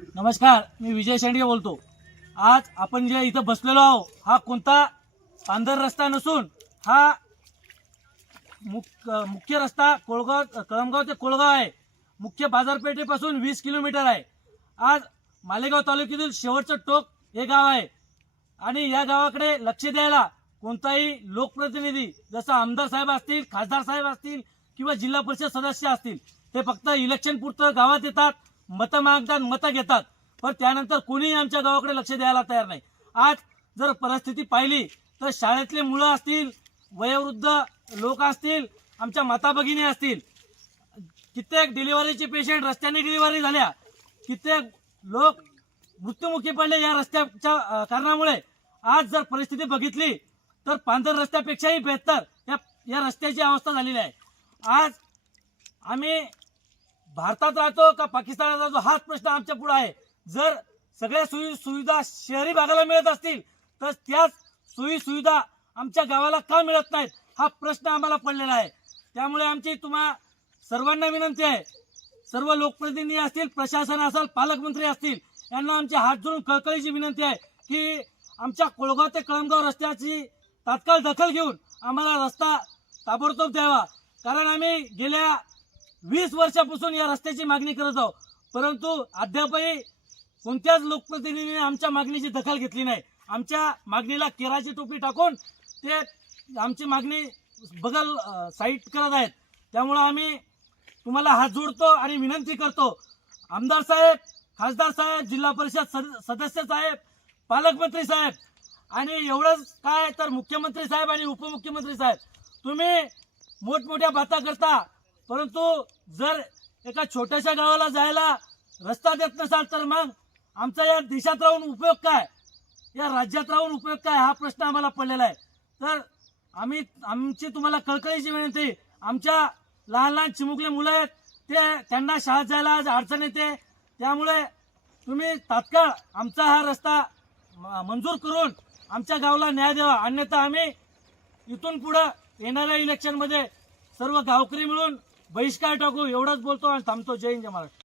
नमस्कार, मी विजय शेंडगे बोलतो। आज आपण जे इथं बसलेलो आहोत हा कोणता पांढर रस्ता नसून हा मुख्य रस्ता कळमगाव ते कोळगाव आहे। मुख्य बाजारपेठेपासून 20 किलोमीटर आहे। आज मालेगाव तालुक्यातील शेवटचं टोक हे गाव आहे आणि या गावाकडे लक्ष द्यायला कोणताही लोकप्रतिनिधी जसं आमदार साहेब असतील, खासदार साहेब असतील किंवा जिल्हा परिषद सदस्य असतील ते फक्त इलेक्शन पुरतं गावात येतात, मतं मागतात, मतं घेतात, पण त्यानंतर कोणीही आमच्या गावाकडे लक्ष द्यायला तयार नाही। आज जर परिस्थिती पाहिली तर शाळेतले मुलं असतील, वयोवृद्ध लोक असतील, आमच्या माता भगिनी असतील, कित्येक डिलिव्हरीचे पेशंट रस्त्याने डिलिव्हरी झाल्या, कित्येक लोक मृत्युमुखी पडले या रस्त्याच्या कारणामुळे। आज जर परिस्थिती बघितली तर पांढर रस्त्यापेक्षाही बेहतर या रस्त्याची अवस्था झालेली आहे। आज आम्ही भारतात राहतो का पाकिस्तानात राहतो हाच प्रश्न आमच्या पुढे आहे। जर सगळ्या सुविधा शहरी भागाला मिळत असतील तर त्याच सुविधा आमच्या गावाला का मिळत नाहीत हा प्रश्न आम्हाला पडलेला आहे। त्यामुळे आमची तुम्हा सर्वांना विनंती आहे, सर्व लोकप्रतिनिधी असतील, प्रशासन असेल, पालकमंत्री असतील, यांना आमचे हात जोडून कळकळीची विनंती आहे की आमच्या कोळगाव ते कळमगाव रस्त्याची तात्काळ दखल घेऊन आम्हाला रस्ता ताबडतोब द्यावा। कारण आम्ही गेल्या 20 वर्षापासून या रस्त्याची मागणी करत आहोत, परंतु अद्यापही कोणत्याच लोकप्रतिनिधीने आमच्या मागणीची दखल घेतली नाही। आमच्या मागणीला केराची टोपी टाकून ते आमची मागणी बगल साईट करत आहेत। त्यामुळे आम्ही तुम्हाला हात जोडतो आणि विनंती करतो, आमदार साहेब, खासदार साहेब, जिल्हा परिषद सदस्य साहेब, पालकमंत्री साहेब आणि एवढंच काय तर मुख्यमंत्री साहेब आणि उपमुख्यमंत्री साहेब, तुम्ही मोठमोठ्या बाता करता, परंतु जर एका छोट्याशा गावाला जायला रस्ता देत नसाल तर मग आमचा या देशात राहून उपयोग काय, या राज्यात राहून उपयोग काय हा प्रश्न आम्हाला पडलेला आहे। तर आमची तुम्हाला कळकळीची विनंती, आमच्या लहान लहान चिमुकले मुलं आहेत त्यांना शाळेत जायला आज अडचण येते, त्यामुळे तुम्ही तात्काळ आमचा हा रस्ता मंजूर करून आमच्या गावाला न्याय द्यावा, अन्यथा आम्ही इथून पुढे येणाऱ्या इलेक्शनमध्ये सर्व गावकरी मिळून बहिष्कार टाकू। एवढंच बोलतो आणि थांबतो। जय हिंद, जय महाराष्ट्र।